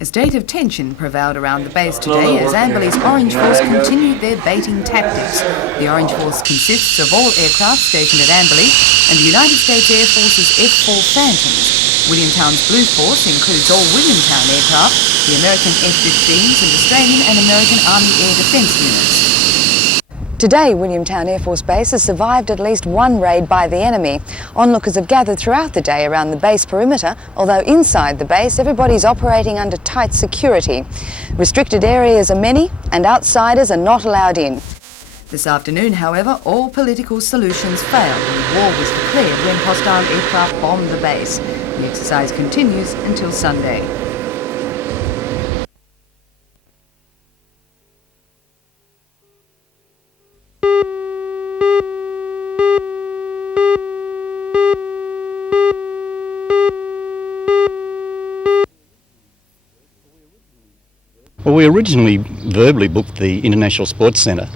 A state of tension prevailed around the base today as Amberley's Orange Force continued their baiting tactics. The Orange Force consists of all aircraft stationed at Amberley and the United States Air Force's F-4 Phantoms. Williamtown's Blue Force includes all Williamtown aircraft, the American F-15s and Australian and American Army Air Defence units. Today, Williamtown Air Force Base has survived at least one raid by the enemy. Onlookers have gathered throughout the day around the base perimeter, although inside the base everybody's operating under tight security. Restricted areas are many and outsiders are not allowed in. This afternoon, however, all political solutions failed and war was declared when hostile aircraft bombed the base. The exercise continues until Sunday. Well, we originally verbally booked the International Sports Centre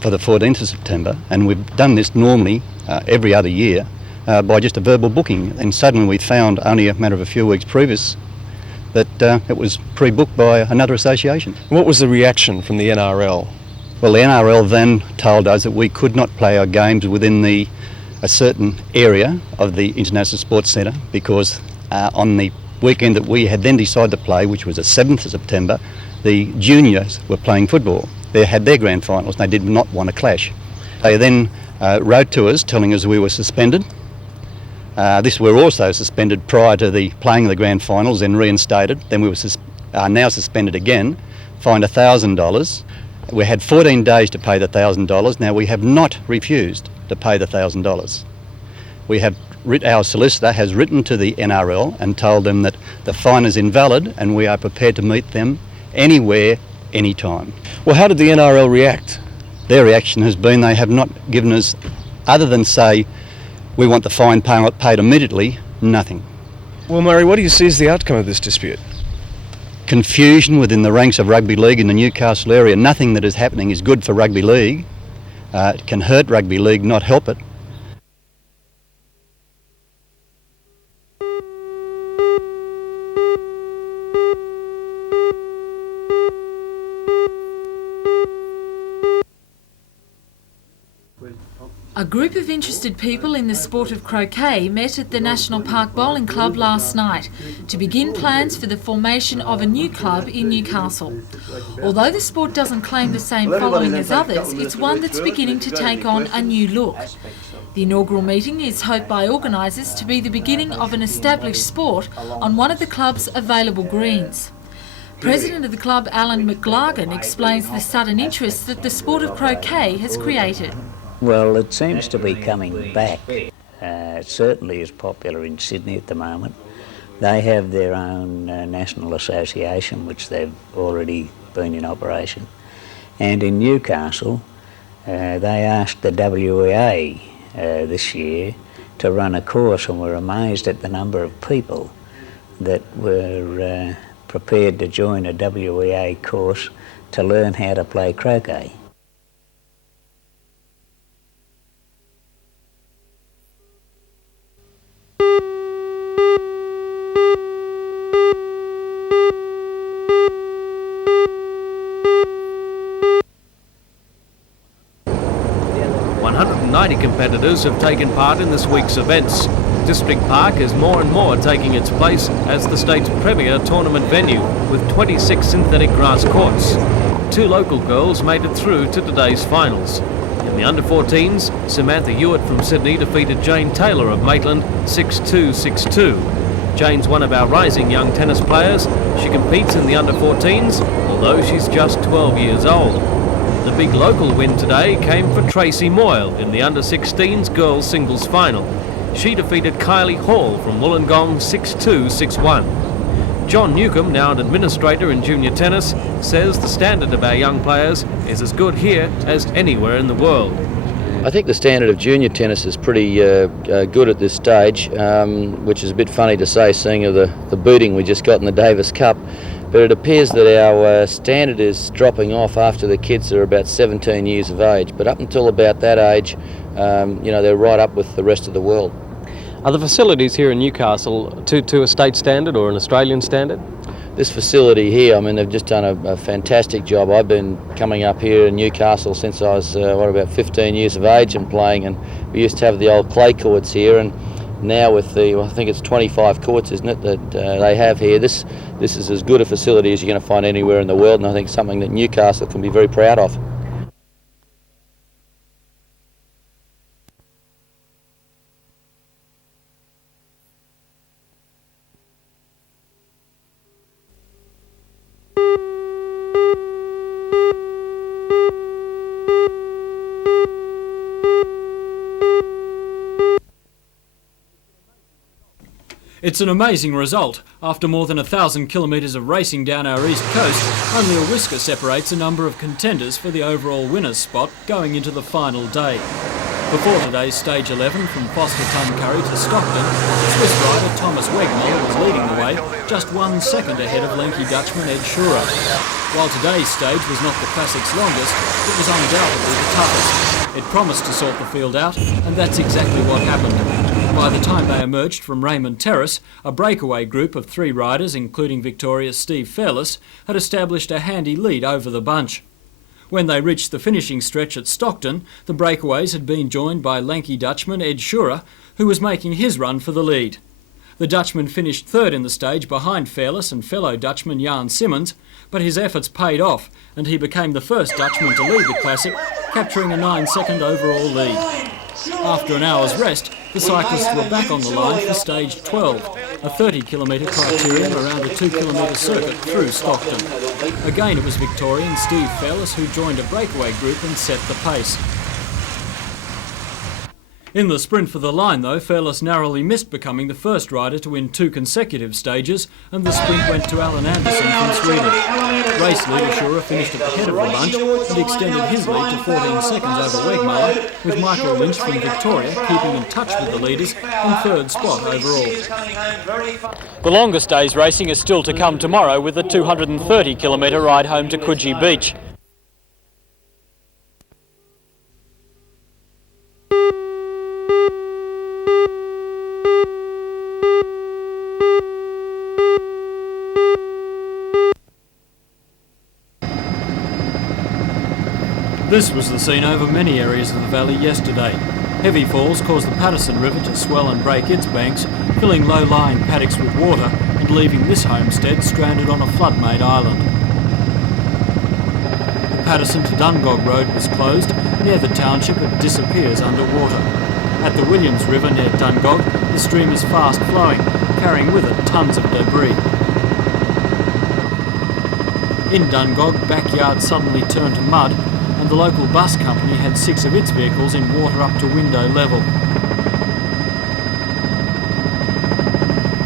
for the 14th of September, and we've done this normally every other year by just a verbal booking, and suddenly we found only a matter of a few weeks previous that it was pre-booked by another association. What was the reaction from the NRL? Well, the NRL then told us that we could not play our games within a certain area of the International Sports Centre because on the weekend that we had then decided to play, which was the 7th of September, the juniors were playing football. They had their grand finals and they did not want to clash. They then wrote to us telling us we were suspended. We were also suspended prior to the playing of the grand finals, then reinstated. Then we are now suspended again, fined $1,000. We had 14 days to pay the $1,000. Now we have not refused to pay the $1,000. Our solicitor has written to the NRL and told them that the fine is invalid and we are prepared to meet them anywhere, anytime. Well, how did the NRL react? Their reaction has been they have not given us, other than say, we want the fine paid immediately, nothing. Well, Murray, what do you see as the outcome of this dispute? Confusion within the ranks of rugby league in the Newcastle area. Nothing that is happening is good for rugby league. It can hurt rugby league, not help it. A group of interested people in the sport of croquet met at the National Park Bowling Club last night to begin plans for the formation of a new club in Newcastle. Although the sport doesn't claim the same following as others, it's one that's beginning to take on a new look. The inaugural meeting is hoped by organisers to be the beginning of an established sport on one of the club's available greens. President of the club, Alan McLagan, explains the sudden interest that the sport of croquet has created. Well, it seems to be coming back. It certainly is popular in Sydney at the moment. They have their own national association, which they've already been in operation. And in Newcastle, they asked the WEA this year to run a course, and were amazed at the number of people that were prepared to join a WEA course to learn how to play croquet. Competitors have taken part in this week's events. District Park is more and more taking its place as the state's premier tournament venue with 26 synthetic grass courts. 2 local girls made it through to today's finals. In the under-14s, Samantha Hewitt from Sydney defeated Jane Taylor of Maitland 6-2, 6-2. Jane's one of our rising young tennis players. She competes in the under-14s, although she's just 12 years old. The big local win today came for Tracy Moyle in the under-16s girls singles final. She defeated Kylie Hall from Wollongong 6-2, 6-1. John Newcomb, now an administrator in junior tennis, says the standard of our young players is as good here as anywhere in the world. I think the standard of junior tennis is pretty good at this stage, which is a bit funny to say, seeing of the booting we just got in the Davis Cup. But it appears that our standard is dropping off after the kids are about 17 years of age. But up until about that age, they're right up with the rest of the world. Are the facilities here in Newcastle to a state standard or an Australian standard? this facility here, I mean, they've just done a fantastic job. I've been coming up here in Newcastle since I was, about 15 years of age and playing, and we used to have the old clay courts here, and now with the, I think it's 25 courts, isn't it, that they have here, this is as good a facility as you're going to find anywhere in the world, and I think something that Newcastle can be very proud of. It's an amazing result. After more than 1,000 kilometres of racing down our east coast, only a whisker separates a number of contenders for the overall winner's spot going into the final day. Before today's stage 11 from Foster Tuncurry to Stockton, Swiss rider Thomas Wegmuller was leading the way, just 1 second ahead of lanky Dutchman Ed Shearer. While today's stage was not the Classic's longest, it was undoubtedly the toughest. It promised to sort the field out, and that's exactly what happened. By the time they emerged from Raymond Terrace, a breakaway group of 3 riders, including Victoria's Steve Fairless, had established a handy lead over the bunch. When they reached the finishing stretch at Stockton, the breakaways had been joined by lanky Dutchman Ed Shearer, who was making his run for the lead. The Dutchman finished 3rd in the stage behind Fairless and fellow Dutchman Jan Simmons, but his efforts paid off, and he became the first Dutchman to lead the Classic, capturing a 9-second overall lead. After an hour's rest, the cyclists were back on the line for stage 12, a 30-kilometre criterium around a 2-kilometre circuit through Stockton. Again, it was Victorian Steve Fairless who joined a breakaway group and set the pace. In the sprint for the line, though, Fairless narrowly missed becoming the first rider to win 2 consecutive stages, and the sprint went to Alan Anderson from Sweden. Race leader Shearer finished at the head of the bunch and extended his lead to 14 seconds over Wegmuller, with Michael Lynch from Victoria keeping in touch with the leaders in 3rd spot overall. The longest day's racing is still to come tomorrow with the 230-kilometre ride home to Coogee Beach. This was the scene over many areas of the valley yesterday. Heavy falls caused the Patterson River to swell and break its banks, filling low-lying paddocks with water and leaving this homestead stranded on a flood-made island. The Patterson to Dungog Road was closed, near the township it disappears underwater. At the Williams River near Dungog, the stream is fast flowing, carrying with it tons of debris. In Dungog, backyards suddenly turned to mud, and the local bus company had 6 of its vehicles in water up to window level.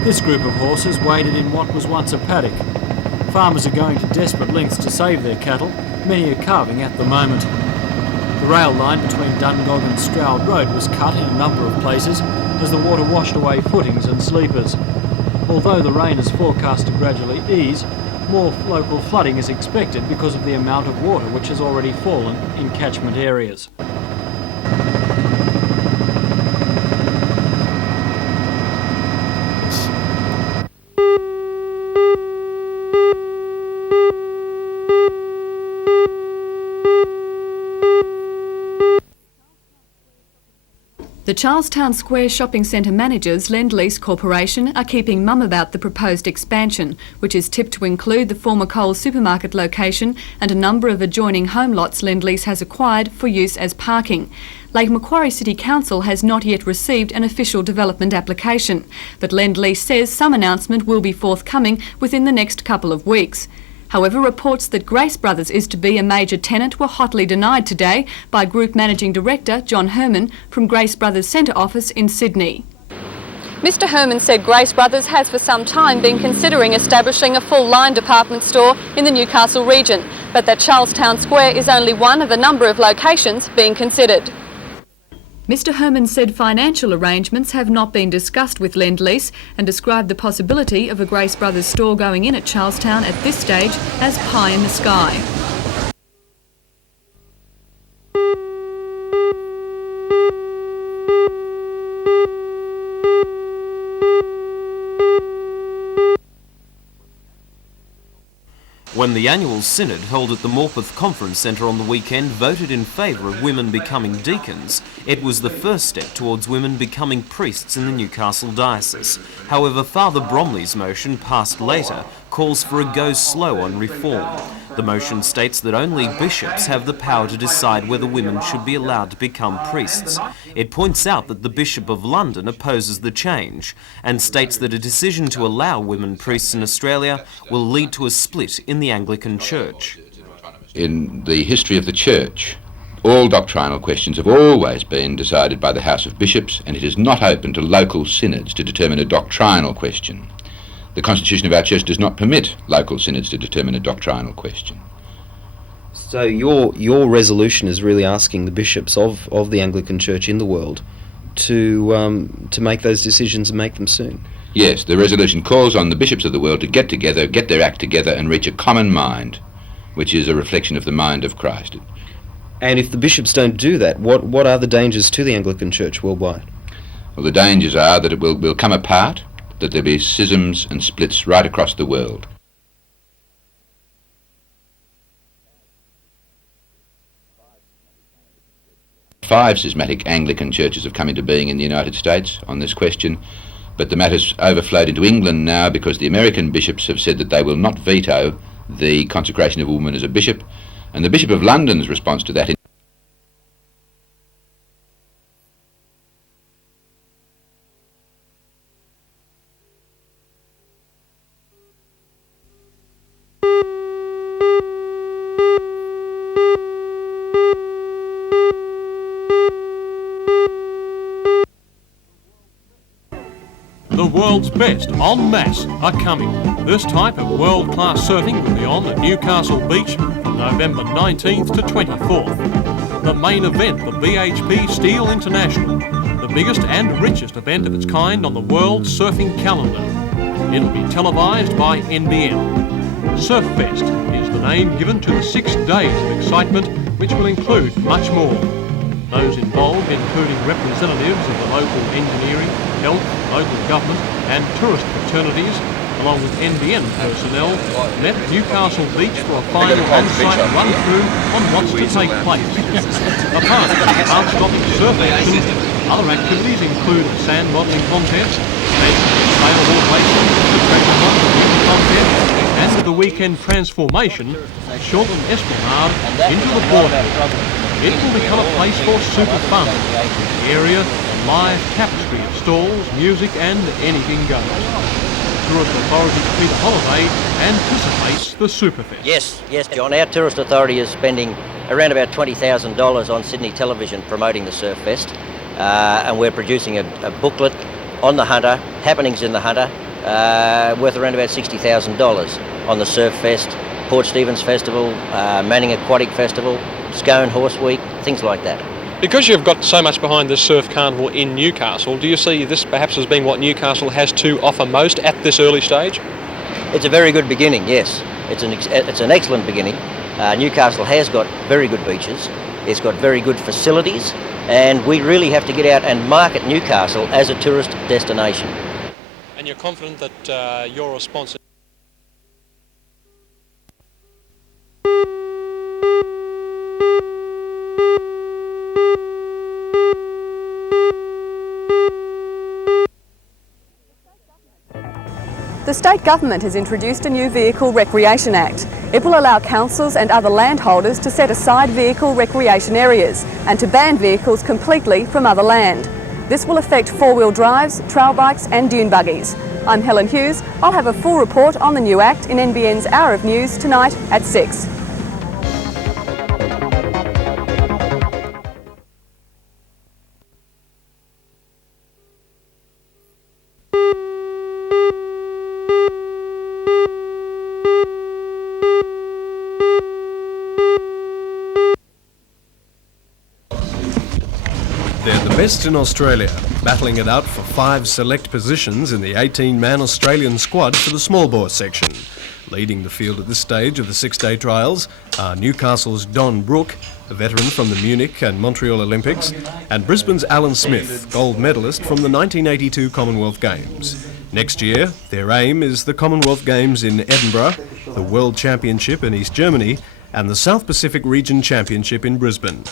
This group of horses waded in what was once a paddock. Farmers are going to desperate lengths to save their cattle, many are calving at the moment. The rail line between Dungog and Stroud Road was cut in a number of places as the water washed away footings and sleepers. Although the rain is forecast to gradually ease, more local flooding is expected because of the amount of water which has already fallen in catchment areas. The Charlestown Square Shopping Centre managers, Lend-Lease Corporation, are keeping mum about the proposed expansion, which is tipped to include the former Coles supermarket location and a number of adjoining home lots Lend-Lease has acquired for use as parking. Lake Macquarie City Council has not yet received an official development application, but Lend-Lease says some announcement will be forthcoming within the next couple of weeks. However, reports that Grace Brothers is to be a major tenant were hotly denied today by Group Managing Director John Herman from Grace Brothers Centre Office in Sydney. Mr Herman said Grace Brothers has for some time been considering establishing a full-line department store in the Newcastle region, but that Charlestown Square is only one of a number of locations being considered. Mr Herman said financial arrangements have not been discussed with Lend-Lease and described the possibility of a Grace Brothers store going in at Charlestown at this stage as pie in the sky. when the annual synod held at the Morpeth Conference Centre on the weekend voted in favour of women becoming deacons, it was the first step towards women becoming priests in the Newcastle diocese. However, Father Bromley's motion, passed later, calls for a go slow on reform. The motion states that only bishops have the power to decide whether women should be allowed to become priests. It points out that the Bishop of London opposes the change and states that a decision to allow women priests in Australia will lead to a split in the Anglican Church. In the history of the Church, all doctrinal questions have always been decided by the House of Bishops, and it is not open to local synods to determine a doctrinal question. The constitution of our church does not permit local synods to determine a doctrinal question. So your resolution is really asking the bishops of the Anglican Church in the world to make those decisions and make them soon? Yes, the resolution calls on the bishops of the world to get together, get their act together and reach a common mind, which is a reflection of the mind of Christ. And if the bishops don't do that, what are the dangers to the Anglican Church worldwide? Well, the dangers are that it will come apart, that there'll be schisms and splits right across the world. Five schismatic Anglican churches have come into being in the United States on this question, but the matter's overflowed into England now because the American bishops have said that they will not veto the consecration of a woman as a bishop, and the Bishop of London's response to that The world's best en masse are coming. This type of world-class surfing will be on at Newcastle Beach from November 19th to 24th. The main event, the BHP Steel International, the biggest and richest event of its kind on the world surfing calendar. It'll be televised by NBN. Surf Fest is the name given to the 6 days of excitement, which will include much more. Those involved, including representatives of the local engineering, health, local government and tourist fraternities, along with NBN personnel, met Newcastle Beach for a final on-site run-through on what's to take place. Apart from hard-stopping surf action, other activities include a sand modelling contest, sailboard racing, the treasure hunt contest, and the weekend transformation of Shortland Esplanade into the boardwalk. It will become a place for super fun. The area, a live tapestry of stalls, music and anything goes. Tourist Authority Peter Holiday anticipates the Superfest. Yes, John. Our Tourist Authority is spending around about $20,000 on Sydney television promoting the Surf Fest, and we're producing a booklet on the Hunter, happenings in the Hunter, worth around about $60,000 on the Surf Fest, Port Stephens Festival, Manning Aquatic Festival, Scone Horse Week, things like that. Because you've got so much behind this surf carnival in Newcastle, do you see this perhaps as being what Newcastle has to offer most at this early stage? It's a very good beginning, yes. It's an excellent beginning. Newcastle has got very good beaches, it's got very good facilities, and we really have to get out and market Newcastle as a tourist destination. And you're confident that your response... The state government has introduced a new Vehicle Recreation Act. It will allow councils and other landholders to set aside vehicle recreation areas and to ban vehicles completely from other land. This will affect four-wheel drives, trail bikes and dune buggies. I'm Helen Hughes. I'll have a full report on the new Act in NBN's Hour of News tonight at 6. They're the best in Australia, battling it out for 5 select positions in the 18-man Australian squad for the small bore section. Leading the field at this stage of the 6-day trials are Newcastle's Don Brooke, a veteran from the Munich and Montreal Olympics, and Brisbane's Alan Smith, gold medalist from the 1982 Commonwealth Games. Next year, their aim is the Commonwealth Games in Edinburgh, the World Championship in East Germany, and the South Pacific Region Championship in Brisbane.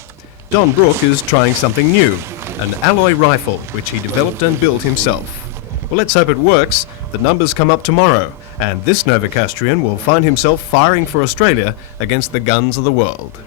Don Brook is trying something new, an alloy rifle, which he developed and built himself. Well, let's hope it works. The numbers come up tomorrow, and this Novocastrian will find himself firing for Australia against the guns of the world.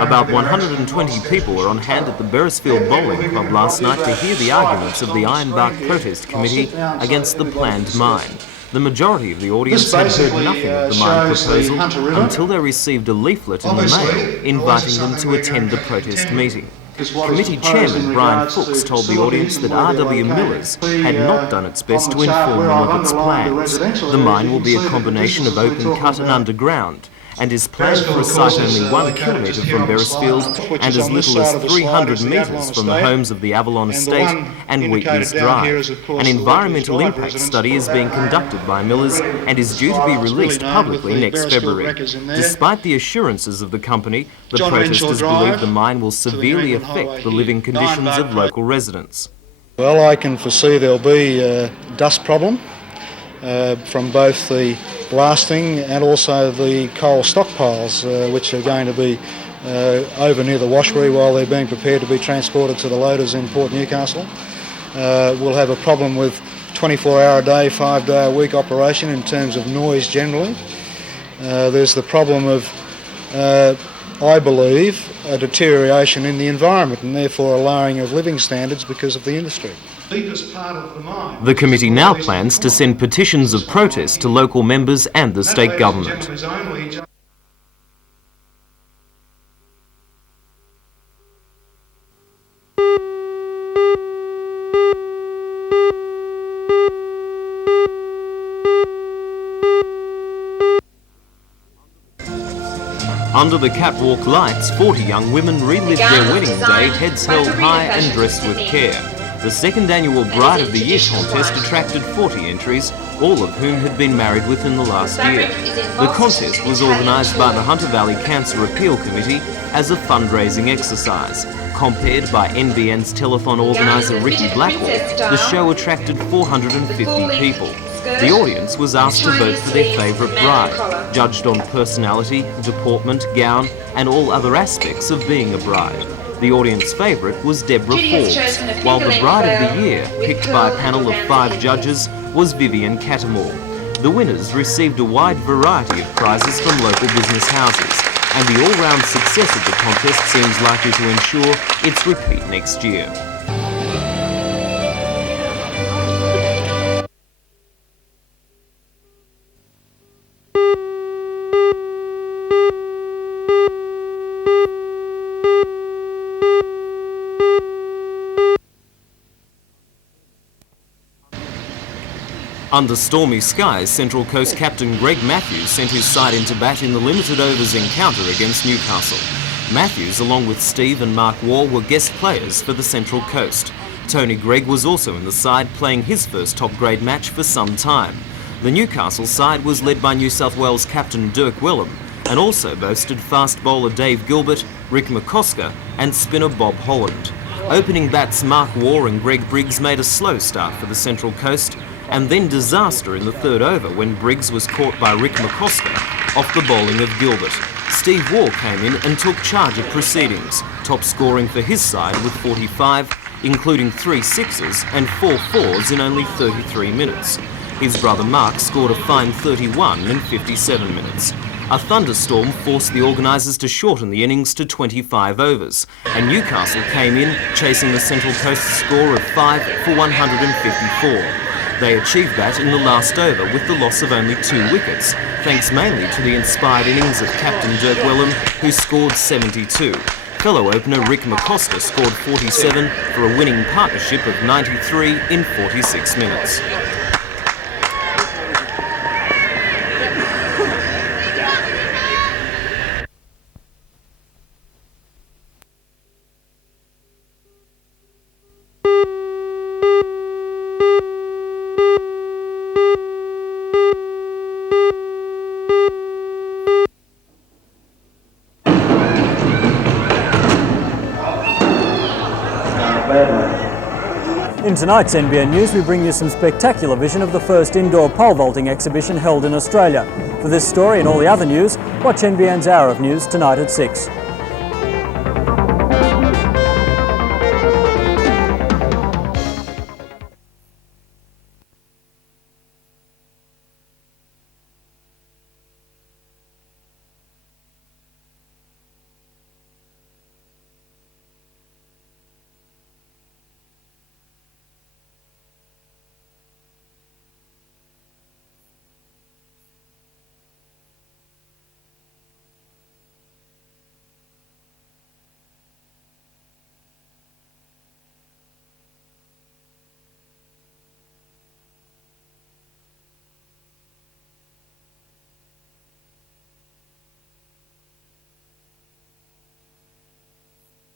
About 120 people were on hand at the Beresfield Bowling Club last night to hear the arguments of the Ironbark Protest Committee against the planned mine. The majority of the audience had heard nothing of the mine proposal until they received a leaflet in the mail inviting them to attend the protest meeting. Committee Chairman Brian Fuchs told the audience that R.W. Miller's had not done its best to inform them of its plans. The mine will be a combination of open cut and underground, and is planned for a site only 1 kilometre from Beresfield and as little as 300 metres from the homes of the Avalon Estate and Wheatley's Drive. An environmental impact study is being conducted by Millers and is due to be released publicly next February. Despite the assurances of the company, the protesters believe the mine will severely affect the living conditions of local residents. Well, I can foresee there'll be a dust problem from both the blasting and also the coal stockpiles, which are going to be over near the washery while they're being prepared to be transported to the loaders in Port Newcastle. We'll have a problem with 24-hour-a-day, 5-day-a-week operation in terms of noise generally. There's the problem of, I believe, a deterioration in the environment and therefore a lowering of living standards because of the industry. The committee now plans to send petitions of protest to local members and the state government. Under the catwalk lights, 40 young women relived their wedding day, heads held high and dressed with care. The second annual Bride of the Year contest attracted 40 entries, all of whom had been married within the last year. The contest was organised by the Hunter Valley Cancer Appeal Committee as a fundraising exercise. Compared by NBN's telethon organiser Ricky Blackwell, the show attracted 450 people. The audience was asked to vote for their favourite bride, judged on personality, deportment, gown and all other aspects of being a bride. The audience favourite was Deborah Forbes, while the Bride of the Year, picked by a panel of 5 judges, was Vivian Cattermore. The winners received a wide variety of prizes from local business houses, and the all-round success of the contest seems likely to ensure its repeat next year. Under stormy skies, Central Coast captain Greg Matthews sent his side into bat in the limited overs encounter against Newcastle. Matthews, along with Steve and Mark Waugh, were guest players for the Central Coast. Tony Gregg was also in the side, playing his first top-grade match for some time. The Newcastle side was led by New South Wales captain Dirk Wellham and also boasted fast bowler Dave Gilbert, Rick McCosker and spinner Bob Holland. Opening bats Mark Waugh and Greg Briggs made a slow start for the Central Coast, and then disaster in the third over when Briggs was caught by Rick McCosker off the bowling of Gilbert. Steve Waugh came in and took charge of proceedings, top scoring for his side with 45, including 3 sixes and 4 fours in only 33 minutes. His brother Mark scored a fine 31 in 57 minutes. A thunderstorm forced the organisers to shorten the innings to 25 overs, and Newcastle came in chasing the Central Coast score of 5 for 154. They achieved that in the last over with the loss of only 2 wickets, thanks mainly to the inspired innings of captain Dirk Wellham, who scored 72. Fellow opener Rick McCosker scored 47 for a winning partnership of 93 in 46 minutes. In tonight's NBN News, we bring you some spectacular vision of the first indoor pole vaulting exhibition held in Australia. For this story and all the other news, watch NBN's Hour of News tonight at 6.